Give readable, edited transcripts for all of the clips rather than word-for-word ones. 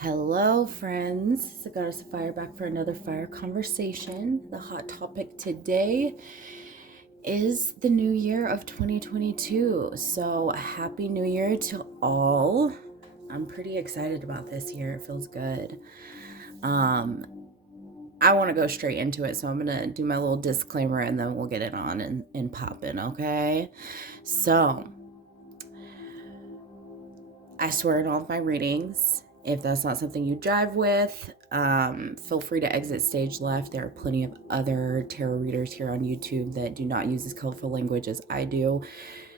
Hello, friends. It's the Goddess of Fire back for another fire conversation. The hot topic today is the new year of 2022. So, happy new year to all. I'm pretty excited about this year. It feels good. I want to go straight into it, so I'm going to do my little disclaimer and then we'll get it on and pop in, okay? So, I swear in all of my readings, if that's not something you drive with, feel free to exit stage left. There are plenty of other tarot readers here on YouTube that do not use as colorful language as I do.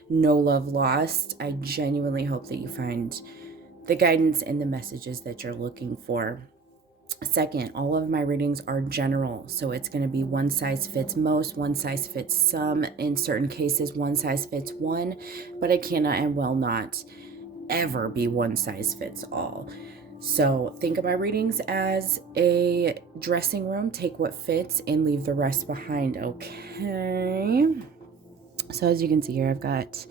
No love lost. I genuinely hope that you find the guidance and the messages that you're looking for. Second, all of my readings are general, so it's going to be one size fits most, one size fits some. In certain cases, one size fits one, but I cannot and will not ever be one size fits all. So think of my readings as a dressing room. Take what fits and leave the rest behind, okay? So as you can see here, I've got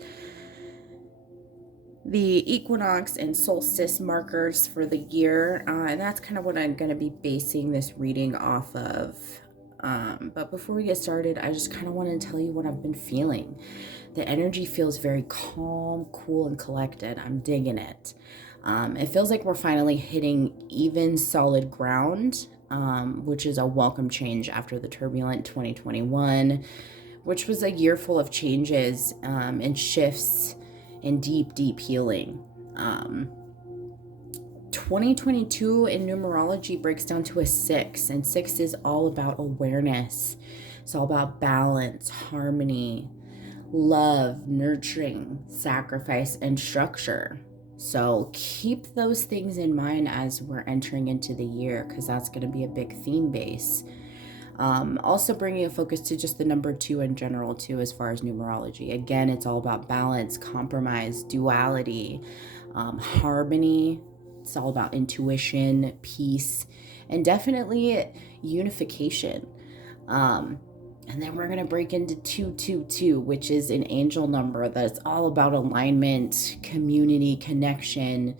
the Equinox and Solstice markers for the year, and that's kind of what I'm going to be basing this reading off of. But before we get started, I just kind of want to tell you what I've been feeling. The energy feels very calm, cool, and collected. I'm digging it. It feels like we're finally hitting even solid ground, which is a welcome change after the turbulent 2021, which was a year full of changes and shifts and deep healing. 2022 in numerology breaks down to a 6, and 6 is all about awareness. It's all about balance, harmony, love, nurturing, sacrifice, and structure. So keep those things in mind as we're entering into the year, because that's going to be a big theme base. Also bringing a focus to just the number 2 in general too, as far as numerology. Again, it's all about balance, compromise, duality, harmony. It's all about intuition, peace, and definitely unification. And then we're going to break into 222, which is an angel number that's all about alignment, community, connection,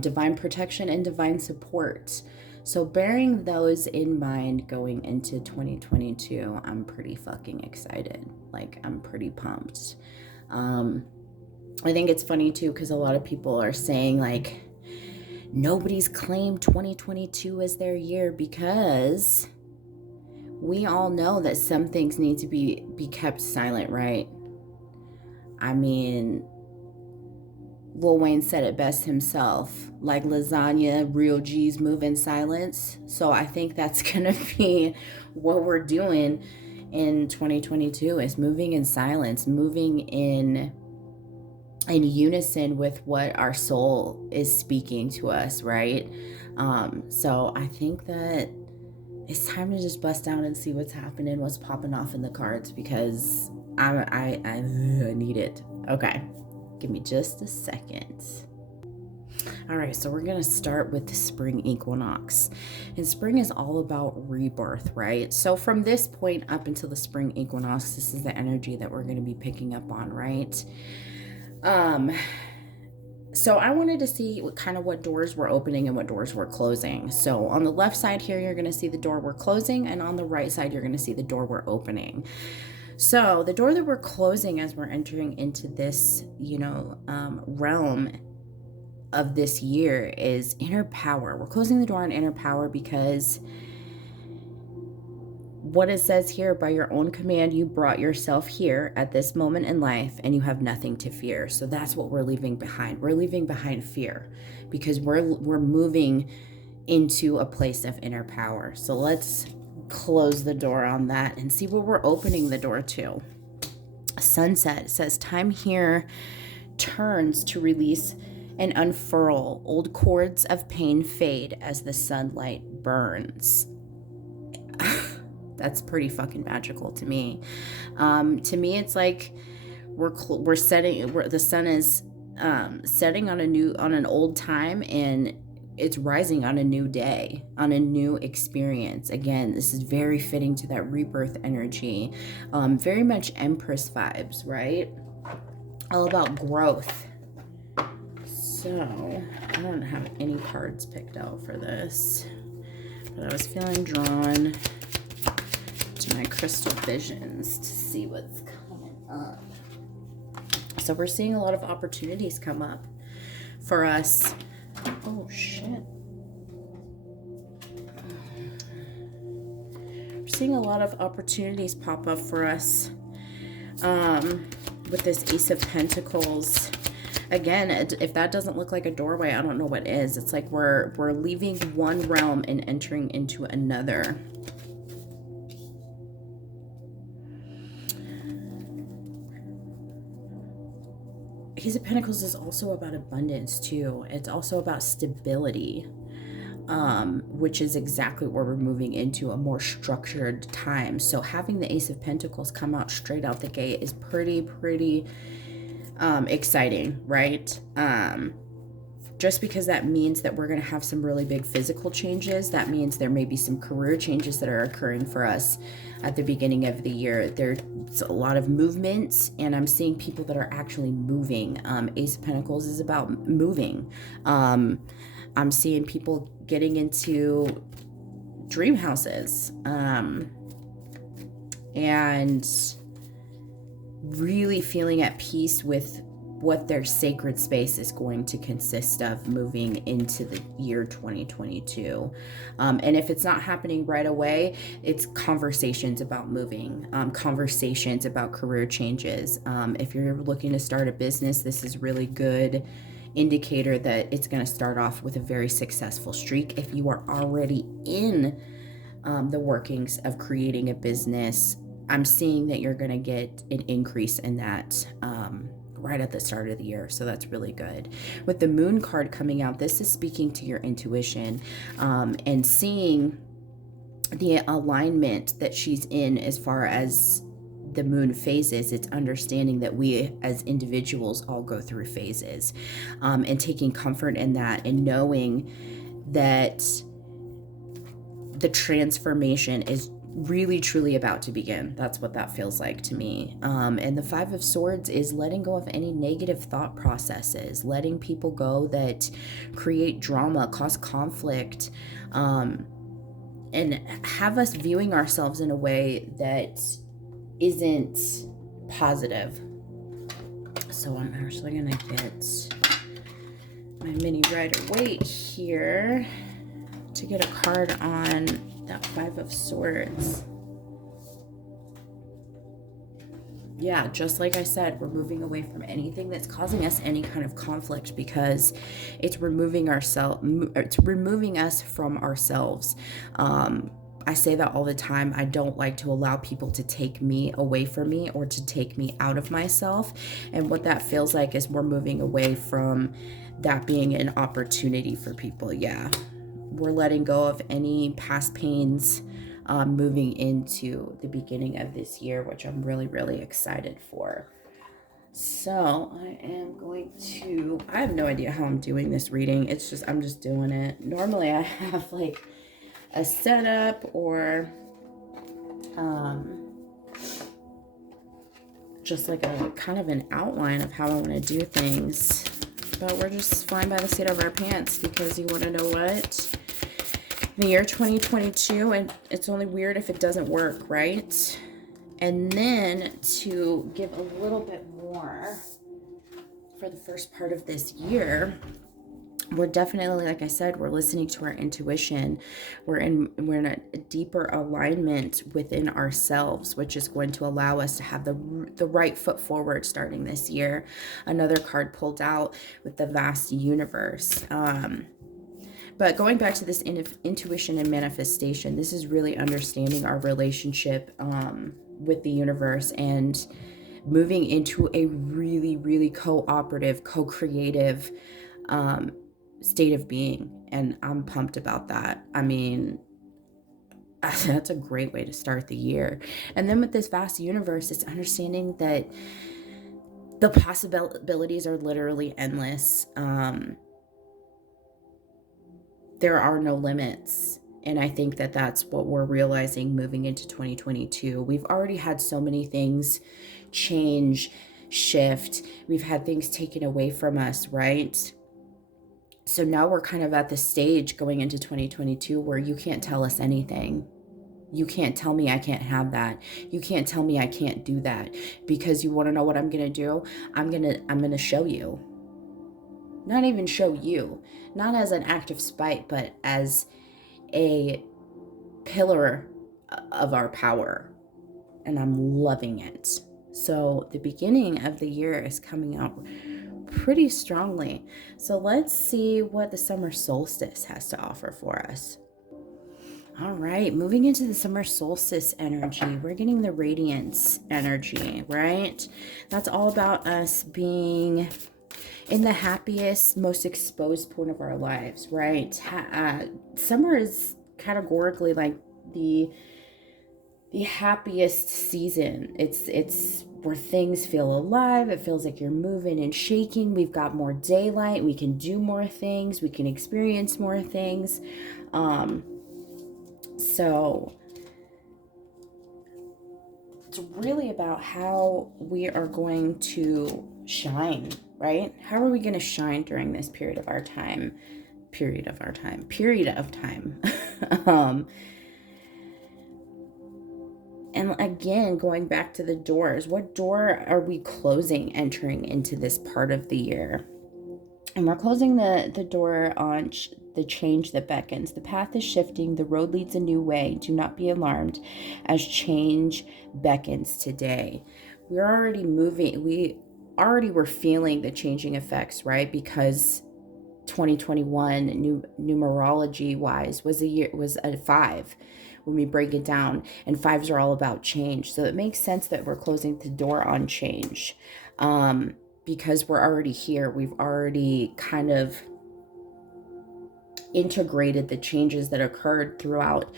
divine protection, and divine support. So bearing those in mind going into 2022, I'm pretty fucking excited. Like, I'm pretty pumped. I think it's funny too, because a lot of people are saying like, nobody's claimed 2022 as their year, because we all know that some things need to be kept silent, right? I mean, Lil Wayne said it best himself, like lasagna, real G's move in silence. So I think that's gonna be what we're doing in 2022, is moving in silence, moving in unison with what our soul is speaking to us, right? So I think that it's time to just bust down and see what's happening, what's popping off in the cards, because I need it. Okay, give me just a second. All right, so we're going to start with the spring equinox. And spring is all about rebirth, right? So from this point up until the spring equinox, this is the energy that we're going to be picking up on, right? So I wanted to see what doors were opening and what doors were closing. So on the left side here, you're going to see the door we're closing, and on the right side, you're going to see the door we're opening. So the door that we're closing as we're entering into this, realm of this year is inner power. We're closing the door on inner power because what it says here, by your own command, you brought yourself here at this moment in life, and you have nothing to fear. So that's what we're leaving behind. We're leaving behind fear because we're moving into a place of inner power. So let's close the door on that and see what we're opening the door to. Sunset says, time here turns to release and unfurl. Old cords of pain fade as the sunlight burns. That's pretty fucking magical to me. To me, it's like we're setting. The sun is setting on an old time, and it's rising on a new day, on a new experience. Again, this is very fitting to that rebirth energy. Very much Empress vibes, right? All about growth. So, I don't have any cards picked out for this, but I was feeling drawn to my crystal visions to see what's coming up. So we're seeing a lot of opportunities come up for us. Oh, shit. We're seeing a lot of opportunities pop up for us with this Ace of Pentacles. Again, if that doesn't look like a doorway, I don't know what is. It's like we're leaving one realm and entering into another. Ace of Pentacles is also about abundance too. It's also about stability, which is exactly where we're moving into a more structured time. So having the Ace of Pentacles come out straight out the gate is pretty exciting, right? Just because that means that we're going to have some really big physical changes. That means there may be some career changes that are occurring for us at the beginning of the year. There's a lot of movements, and I'm seeing people that are actually moving. Ace of Pentacles is about moving. I'm seeing people getting into dream houses, and really feeling at peace with what their sacred space is going to consist of moving into the year 2022. And if it's not happening right away, it's conversations about moving, conversations about career changes. If you're looking to start a business, this is really good indicator that it's going to start off with a very successful streak. If you are already in the workings of creating a business, I'm seeing that you're going to get an increase in that right at the start of the year. So that's really good. With the Moon card coming out, this is speaking to your intuition, and seeing the alignment that she's in as far as the moon phases. It's understanding that we as individuals all go through phases, and taking comfort in that, and knowing that the transformation is really truly about to begin. That's what that feels like to me. And the Five of Swords is letting go of any negative thought processes, letting people go that create drama, cause conflict, and have us viewing ourselves in a way that isn't positive. So I'm actually gonna get my mini Rider-Waite here to get a card on that Five of Swords. Yeah, just like I said, we're moving away from anything that's causing us any kind of conflict, because it's removing us from ourselves. I say that all the time. I don't like to allow people to take me away from me or to take me out of myself. And what that feels like is we're moving away from that being an opportunity for people. Yeah. We're letting go of any past pains, moving into the beginning of this year, which I'm really excited for. So I have no idea how I'm doing this reading. I'm just doing it. Normally I have like a setup or just like a kind of an outline of how I want to do things. But we're just flying by the seat of our pants, because you want to know what? The year 2022, and it's only weird if it doesn't work, right? And then to give a little bit more for the first part of this year, we're definitely, like I said, we're listening to our intuition. We're in a deeper alignment within ourselves, which is going to allow us to have the right foot forward starting this year. Another card pulled out with the vast universe. But going back to this intuition and manifestation, this is really understanding our relationship with the universe and moving into a really cooperative, co-creative state of being. And I'm pumped about that. I mean, that's a great way to start the year. And then with this vast universe, it's understanding that the possibilities are literally endless. There are no limits. And I think that that's what we're realizing moving into 2022. We've already had so many things change, shift. We've had things taken away from us, right? So now we're kind of at the stage going into 2022 where you can't tell us anything. You can't tell me I can't have that. You can't tell me I can't do that, because you want to know what I'm going to do? I'm going to show you. Not even show you, not as an act of spite, but as a pillar of our power. And I'm loving it. So the beginning of the year is coming out pretty strongly. So let's see what the summer solstice has to offer for us. All right, moving into the summer solstice energy, we're getting the radiance energy, right? That's all about us being in the happiest, most exposed point of our lives, right? Summer is categorically like the happiest season. It's where things feel alive. It feels like you're moving and shaking. We've got more daylight. We can do more things. We can experience more things. So it's really about how we are going to shine, right? How are we going to shine during this period of time? And again, going back to the doors, what door are we closing entering into this part of the year? And we're closing the door on the change that beckons. The path is shifting. The road leads a new way. Do not be alarmed as change beckons today. We're already moving. We already were feeling the changing effects, right? Because 2021 numerology wise was a 5 when we break it down, and 5s are all about change. So it makes sense that we're closing the door on change, because we're already here. We've already kind of integrated the changes that occurred throughout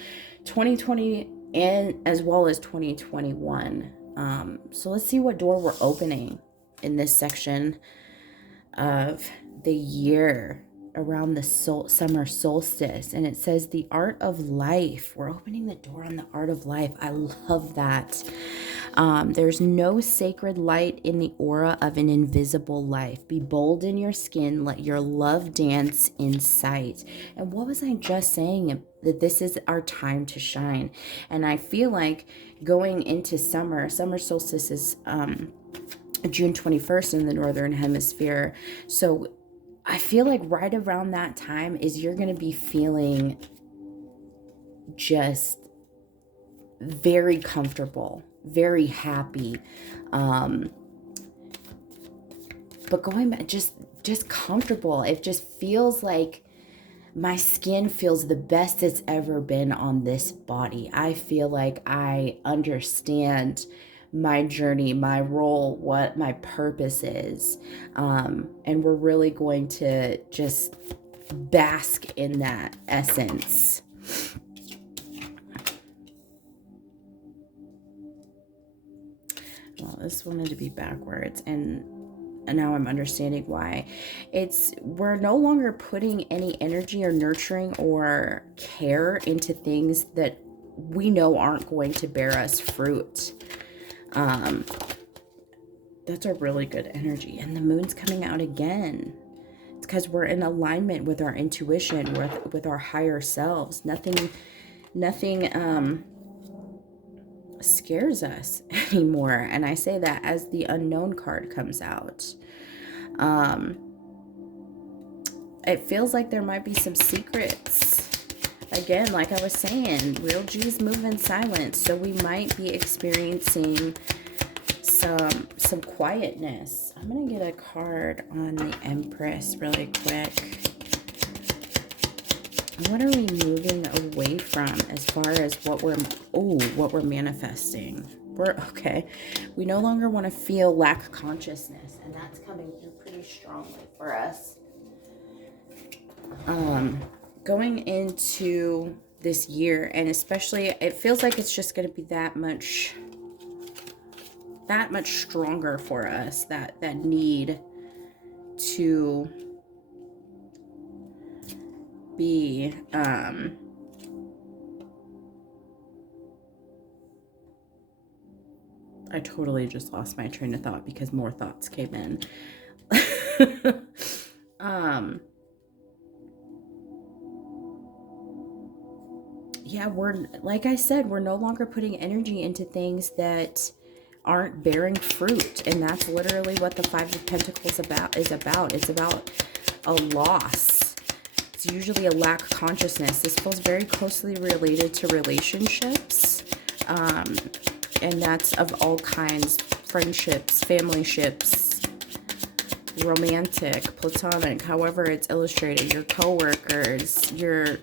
2020 and as well as 2021. So let's see what door we're opening in this section of the year around the summer solstice. And it says the art of life. We're opening the door on the art of life. I love that. There's no sacred light in the aura of an invisible life. Be bold in your skin. Let your love dance in sight. And what was I just saying? That this is our time to shine. And I feel like going into summer solstice is June 21st in the Northern Hemisphere. So I feel like right around that time is you're going to be feeling just very comfortable, very happy. But going back, just comfortable. It just feels like my skin feels the best it's ever been on this body. I feel like I understand my journey, my role, what my purpose is. And we're really going to just bask in that essence. Well, this wanted to be backwards, and now I'm understanding why. We're no longer putting any energy or nurturing or care into things that we know aren't going to bear us fruit. That's a really good energy. And the moon's coming out again. It's because we're in alignment with our intuition, with our higher selves. Nothing scares us anymore. And I say that as the unknown card comes out. It feels like there might be some secrets. Again, like I was saying, real G's move in silence. So we might be experiencing some quietness. I'm going to get a card on the Empress really quick. What are we moving away from as far as what we're manifesting? We no longer want to feel lack consciousness, and that's coming through pretty strongly for us. Going into this year, and especially it feels like it's just going to be that much stronger for us, that need to be I totally just lost my train of thought because more thoughts came in. yeah, we're, like I said, we're no longer putting energy into things that aren't bearing fruit. And that's literally what the Five of Pentacles is about. It's about a loss. It's usually a lack of consciousness. This feels very closely related to relationships. And that's of all kinds: friendships, family ships, romantic, platonic, however it's illustrated, your coworkers, your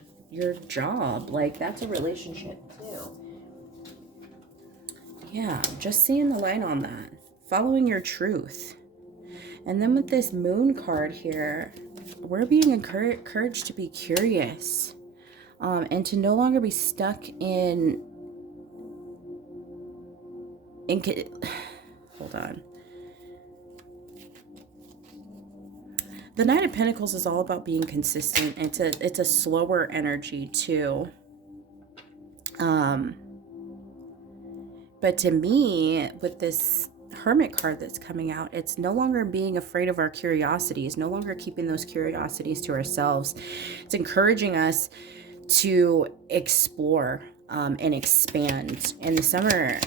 job. Like, that's a relationship too. Yeah, just seeing the light on that. Following your truth. And then with this moon card here, we're being encouraged to be curious. And to no longer be stuck hold on. The Knight of Pentacles is all about being consistent. It's a slower energy too. But to me, with this Hermit card that's coming out, it's no longer being afraid of our curiosities, no longer keeping those curiosities to ourselves. It's encouraging us to explore and expand. And the summer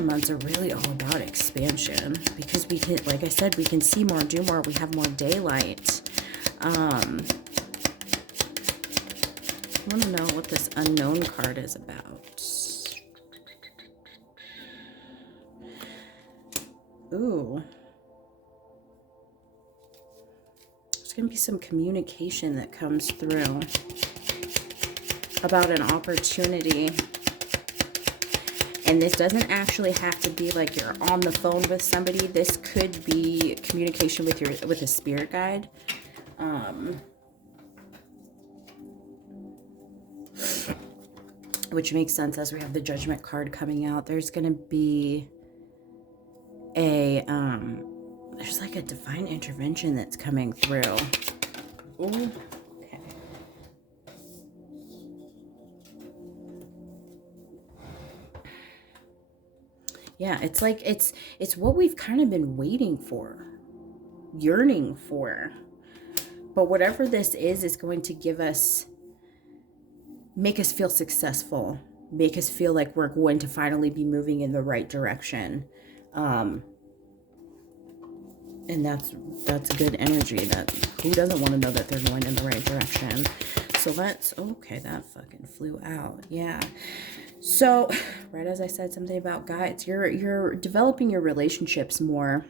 months are really all about expansion, because we can, like I said, we can see more, do more, we have more daylight. I want to know what this Unknown card is about. Ooh. There's going to be some communication that comes through about an opportunity. And this doesn't actually have to be like you're on the phone with somebody. This could be communication with a spirit guide. Which makes sense as we have the Judgment card coming out. There's going to be there's like a divine intervention that's coming through. Ooh, okay. Yeah, it's like it's what we've kind of been waiting for, yearning for. But whatever this is going to make us feel successful, make us feel like we're going to finally be moving in the right direction. And that's good energy. That who doesn't want to know that they're going in the right direction? So let's, okay, that fucking flew out. Yeah. So right as I said something about guides, you're developing your relationships more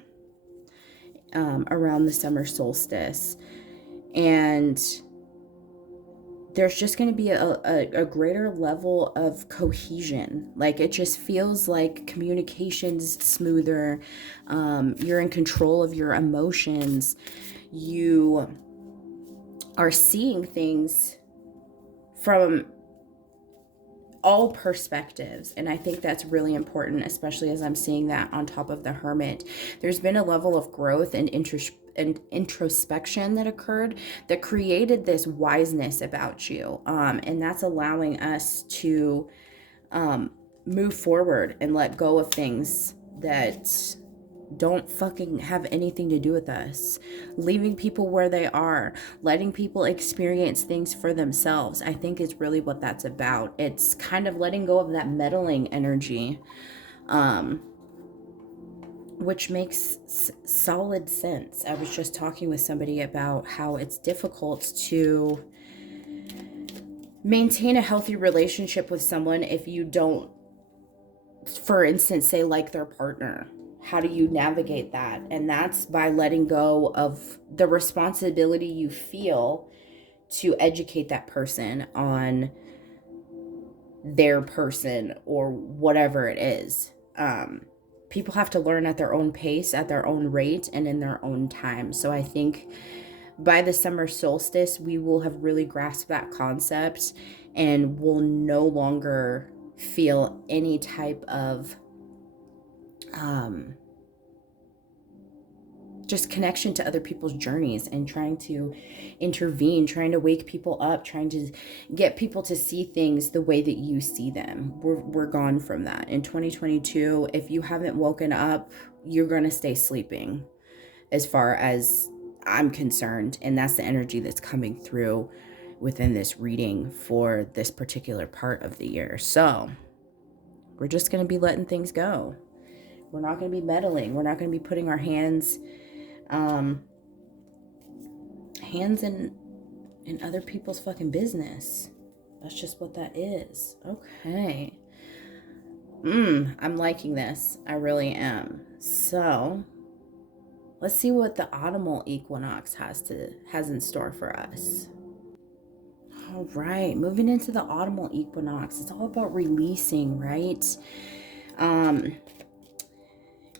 around the summer solstice, and there's just going to be a greater level of cohesion. Like, it just feels like communication's smoother. You're in control of your emotions. You are seeing things from all perspectives, and I think that's really important, especially as I'm seeing that on top of the Hermit. There's been a level of growth and introspection that occurred that created this wiseness about you, and that's allowing us to move forward and let go of things that don't fucking have anything to do with us, leaving people where they are, letting people experience things for themselves. I think is really what that's about. It's kind of letting go of that meddling energy, which makes solid sense. I was just talking with somebody about how it's difficult to maintain a healthy relationship with someone if you don't, for instance, say like their partner. How do you navigate that? And that's by letting go of the responsibility you feel to educate that person on their person or whatever it is. People have to learn at their own pace, at their own rate, and in their own time. So I think by the summer solstice, we will have really grasped that concept, and will no longer feel any type of just connection to other people's journeys and trying to intervene, trying to wake people up, trying to get people to see things the way that you see them. We're gone from that. In 2022, if you haven't woken up, you're going to stay sleeping, as far as I'm concerned. And that's the energy that's coming through within this reading for this particular part of the year. So we're just going to be letting things go. We're not going to be meddling. We're not going to be putting our hands in other people's fucking business. That's just what that is. Okay. I'm liking this. I really am. So let's see what the autumnal equinox has in store for us. All right, moving into the autumnal equinox, it's all about releasing, right?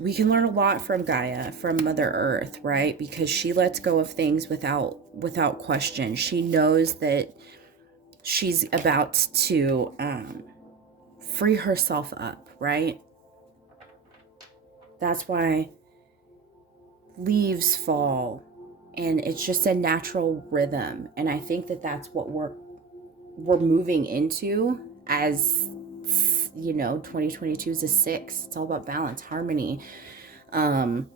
We can learn a lot from Gaia, from Mother Earth, right? Because she lets go of things without question. She knows that she's about to free herself up, right? That's why leaves fall, and it's just a natural rhythm. And I think that that's what we're moving into, as 2022 is a 6. It's all about balance, harmony, and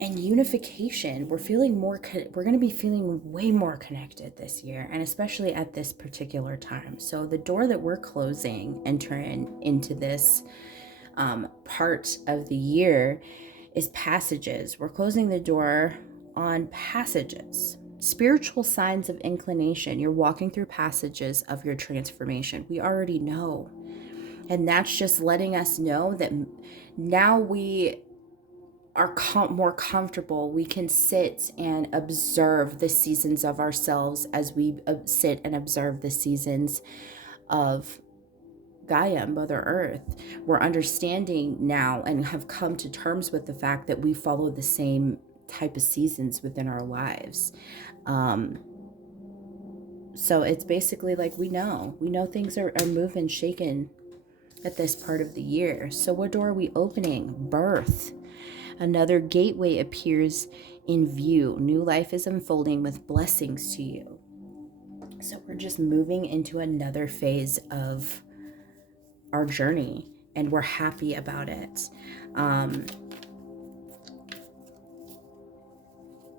unification. We're going to be feeling way more connected this year, and especially at this particular time. So the door that we're closing, entering into this part of the year, is passages. We're closing the door on passages. Spiritual signs of inclination. You're walking through passages of your transformation. We already know. And that's just letting us know that now we are more comfortable. We can sit and observe the seasons of ourselves as we sit and observe the seasons of Gaia, Mother Earth. We're understanding now and have come to terms with the fact that we follow the same type of seasons within our lives. So it's basically like we know things are moving, shaking at this part of the year. So what door are we opening? Birth. Another gateway appears in view. New life is unfolding with blessings to you. So we're just moving into another phase of our journey, and we're happy about it.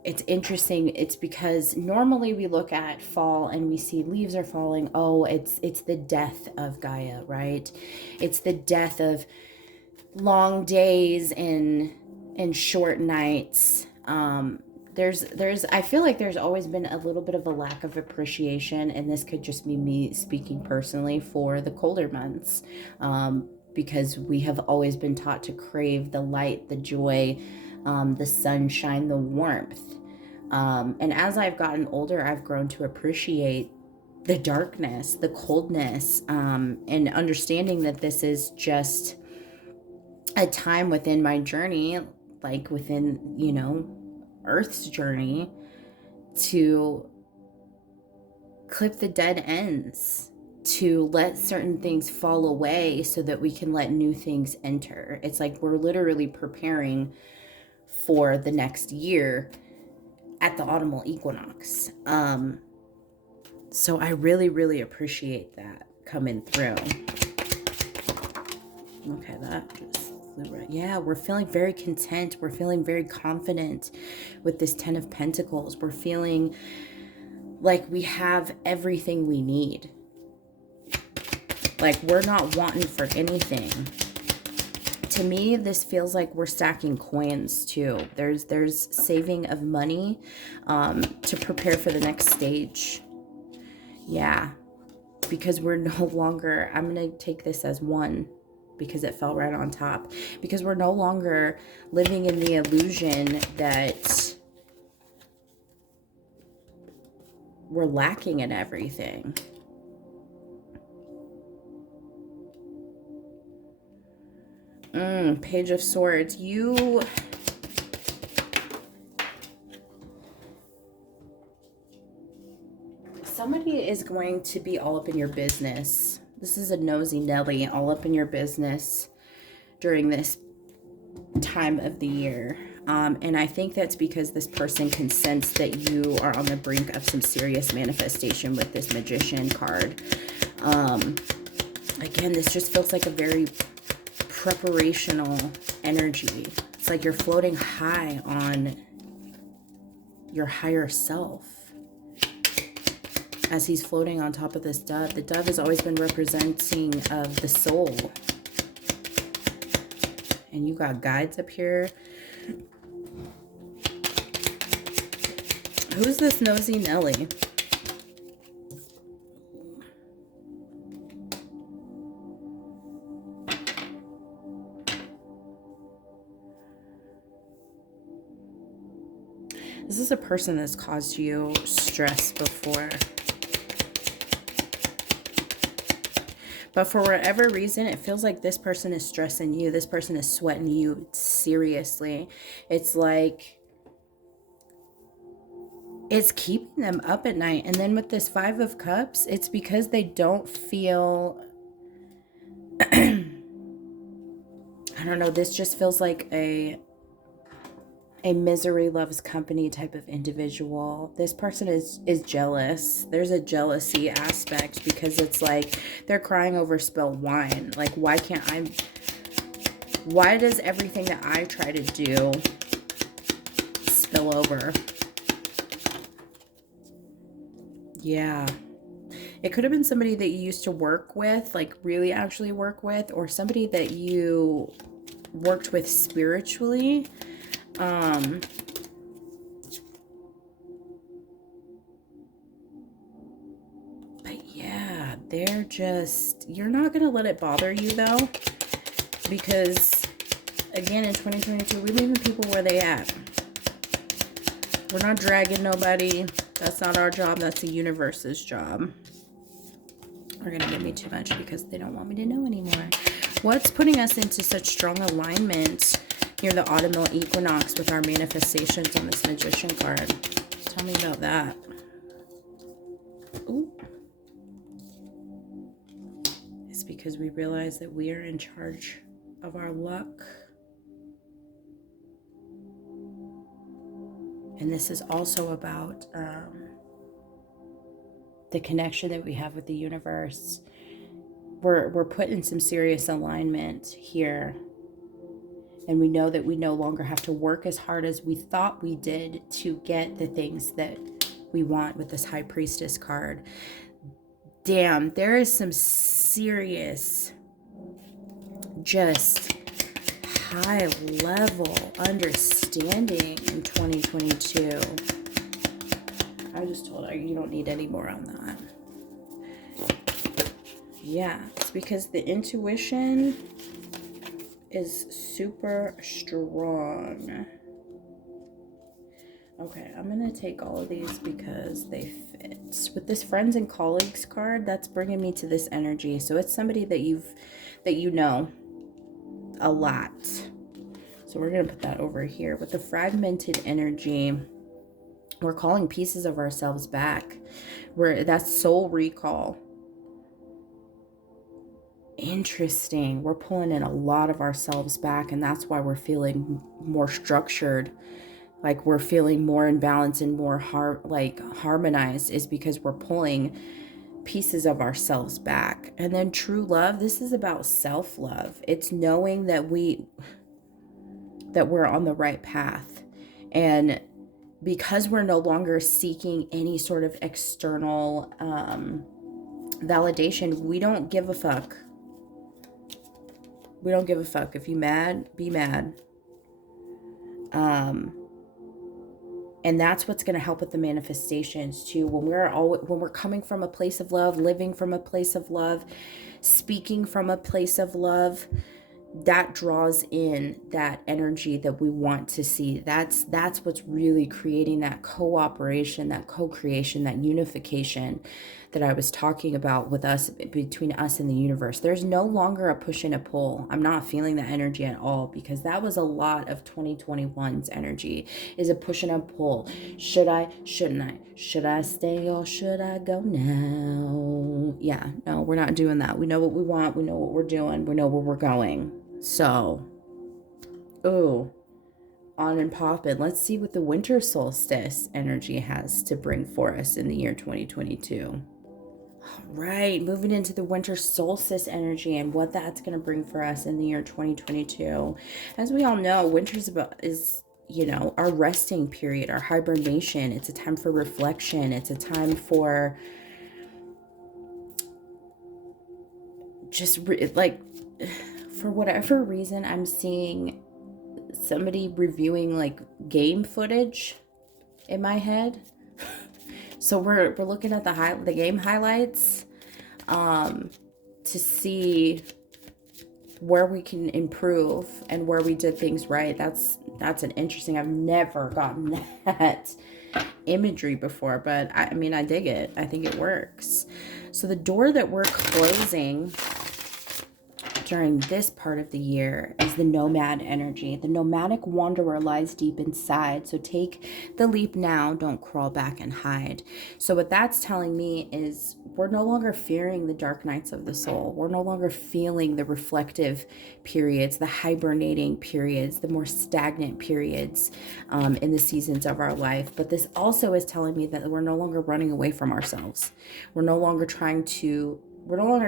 It's interesting. It's because normally we look at fall and we see leaves are falling. Oh, it's the death of Gaia, right? It's the death of long days and short nights. I feel like there's always been a little bit of a lack of appreciation, and this could just be me speaking personally, for the colder months, because we have always been taught to crave the light, the joy, the sunshine, the warmth. And as I've gotten older, I've grown to appreciate the darkness, the coldness, and understanding that this is just a time within my journey, like within, Earth's journey, to clip the dead ends, to let certain things fall away so that we can let new things enter. It's like we're literally preparing for the next year at the autumnal equinox. So I really, really appreciate that coming through. Okay, that just flew right. Yeah, we're feeling very content. We're feeling very confident with this 10 of Pentacles. We're feeling like we have everything we need. Like we're not wanting for anything. To me, this feels like we're stacking coins too. There's saving of money to prepare for the next stage. Yeah, because we're no longer, I'm going to take this as one because it fell right on top. Because we're no longer living in the illusion that we're lacking in everything. Page of Swords. Somebody is going to be all up in your business. This is a nosy Nelly, all up in your business during this time of the year. And I think that's because this person can sense that you are on the brink of some serious manifestation with this Magician card. Again, this just feels like a very preparational energy. It's like you're floating high on your higher self. as he's floating on top of this dove. The dove has always been representing of the soul. And you got guides up here. Who's this nosy Nelly? This is a person that's caused you stress before. But for whatever reason, it feels like this person is stressing you. This person is sweating you seriously. It's like it's keeping them up at night. And then with this 5 of Cups, it's because they don't feel... I don't know. This just feels like a misery loves company type of individual. This person is jealous. There's a jealousy aspect because it's like they're crying over spilled wine. Like, why does everything that I try to do spill over? Yeah. It could have been somebody that you used to work with, like really actually work with, or somebody that you worked with spiritually. But yeah, they're just, you're not going to let it bother you though, because again, in 2022, we're leaving people where they at. We're not dragging nobody. That's not our job. That's the universe's job. They're going to give me too much because they don't want me to know anymore. What's putting us into such strong alignment near the autumnal equinox with our manifestations on this Magician card? Tell me about that. Ooh. It's because we realize that we are in charge of our luck. And this is also about the connection that we have with the universe. We're put in some serious alignment here. And we know that we no longer have to work as hard as we thought we did to get the things that we want with this High Priestess card. Damn, there is some serious, just high level understanding in 2022. I just told her you don't need any more on that. Yeah, it's because the intuition is super strong. Okay, I'm gonna take all of these because they fit. With this friends and colleagues card, that's bringing me to this energy. So it's somebody that you know a lot. So we're gonna put that over here. With the fragmented energy, we're calling pieces of ourselves back. That's soul recall. Interesting. We're pulling in a lot of ourselves back, and that's why we're feeling more structured. Like we're feeling more in balance and more harmonized, is because we're pulling pieces of ourselves back. And then true love, this is about self-love. It's knowing that we're on the right path. And because we're no longer seeking any sort of external validation, we don't give a fuck. We don't give a fuck. If you mad, be mad. And that's what's going to help with the manifestations too. When we're coming from a place of love, living from a place of love, speaking from a place of love, that draws in that energy that we want to see. That's what's really creating that cooperation, that co-creation, that unification that I was talking about with us, between us and the universe. There's no longer a push and a pull. I'm not feeling that energy at all, because that was a lot of 2021's energy, is a push and a pull. Should I? Shouldn't I? Should I stay or should I go now? Yeah, no, we're not doing that. We know what we want. We know what we're doing. We know where we're going. So, ooh, on and poppin'. Let's see what the winter solstice energy has to bring for us in the year 2022. All right, moving into the winter solstice energy and what that's going to bring for us in the year 2022. As we all know, winter's our resting period, our hibernation. It's a time for reflection. It's a time for like, for whatever reason, I'm seeing somebody reviewing like game footage in my head. So we're looking at the game highlights to see where we can improve and where we did things right. That's an interesting. I've never gotten that imagery before, but I mean, I dig it. I think it works. So the door that we're closing during this part of the year is the nomad energy. The nomadic wanderer lies deep inside. So take the leap now, don't crawl back and hide. So what that's telling me is we're no longer fearing the dark nights of the soul. We're no longer feeling the reflective periods, the hibernating periods, the more stagnant periods in the seasons of our life. But this also is telling me that we're no longer running away from ourselves. We're no longer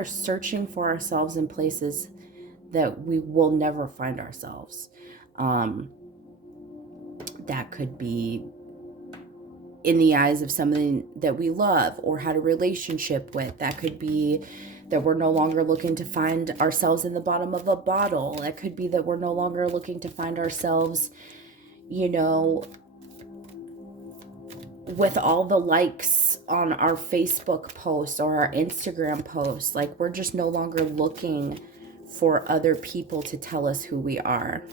searching for ourselves in places that we will never find ourselves. That could be in the eyes of somebody that we love or had a relationship with. That could be that we're no longer looking to find ourselves in the bottom of a bottle. That could be that we're no longer looking to find ourselves, with all the likes on our Facebook posts or our Instagram posts. Like, we're just no longer looking for other people to tell us who we are.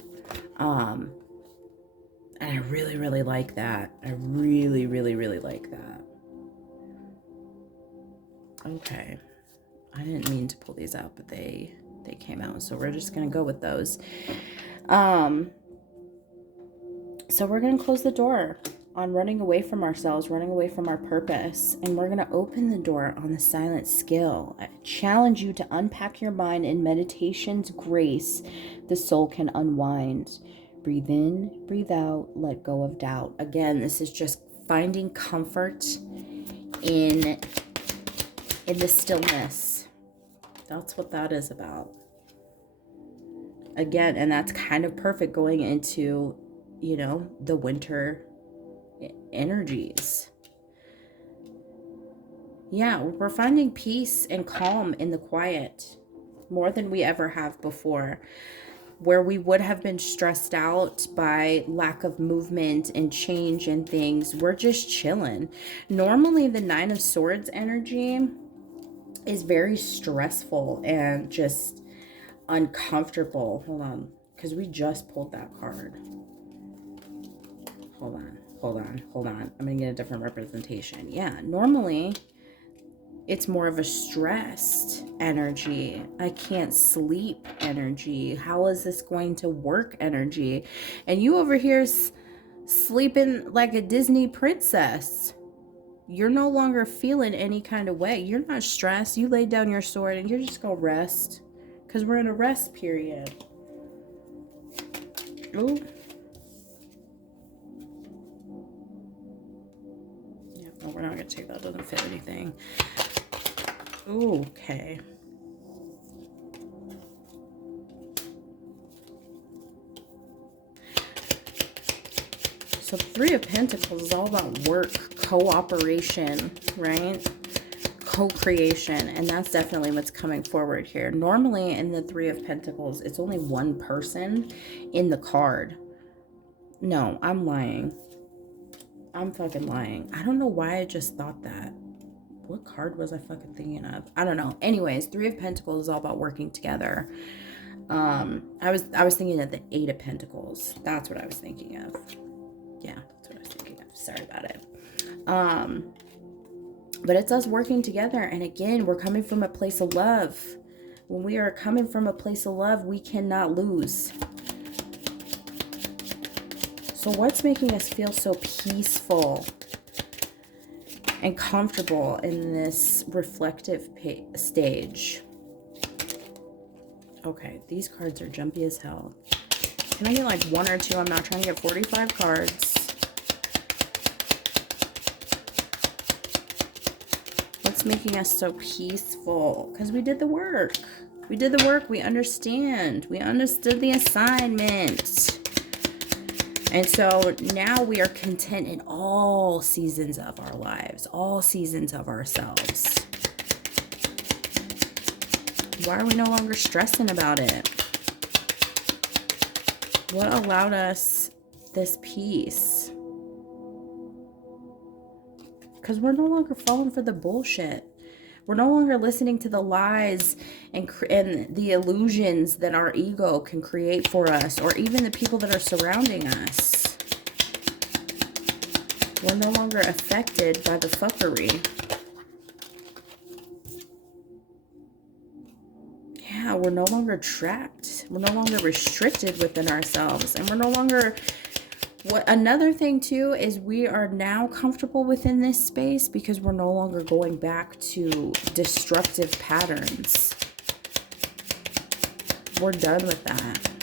And I really, really like that. I really, really, really like that. Okay. I didn't mean to pull these out, but they came out. So we're just going to go with those. So we're going to close the door on running away from ourselves, running away from our purpose. And we're going to open the door on the silent skill. I challenge you to unpack your mind in meditation's grace. The soul can unwind. Breathe in, breathe out, let go of doubt. Again, this is just finding comfort in the stillness. That's what that is about. Again, and that's kind of perfect going into, the winter energies. Yeah, we're finding peace and calm in the quiet more than we ever have before. Where we would have been stressed out by lack of movement and change and things, we're just chilling. Normally, the Nine of Swords energy is very stressful and just uncomfortable. Hold on, because we just pulled that card. Hold on. I'm going to get a different representation. Yeah, normally it's more of a stressed energy. I can't sleep energy. How is this going to work energy? And you over here sleeping like a Disney princess. You're no longer feeling any kind of way. You're not stressed. You laid down your sword and you're just going to rest. Because we're in a rest period. Ooh. Oh, we're not going to take that. Doesn't fit anything. Ooh, okay. So Three of Pentacles is all about work, cooperation, right? Co-creation. And that's definitely what's coming forward here. Normally in the Three of Pentacles, it's only one person in the card. No, I'm lying. I'm fucking lying. I don't know why I just thought that. What card was I fucking thinking of? I don't know. Anyways, Three of Pentacles is all about working together. I was thinking of the Eight of Pentacles. That's what I was thinking of. Yeah, that's what I was thinking of. Sorry about it. But it's us working together. And again, we're coming from a place of love. When we are coming from a place of love, we cannot lose. So what's making us feel so peaceful and comfortable in this reflective stage? Okay, these cards are jumpy as hell. Can I get like one or two? I'm not trying to get 45 cards. What's making us so peaceful? Because we did the work. We did the work. We understand. We understood the assignment. And so now we are content in all seasons of our lives, all seasons of ourselves. Why are we no longer stressing about it? What allowed us this peace? Because we're no longer falling for the bullshit. We're no longer listening to the lies and the illusions that our ego can create for us, or even the people that are surrounding us. We're no longer affected by the fuckery. Yeah, we're no longer trapped. We're no longer restricted within ourselves. And we're no longer... Another thing too is we are now comfortable within this space because we're no longer going back to destructive patterns. We're done with that.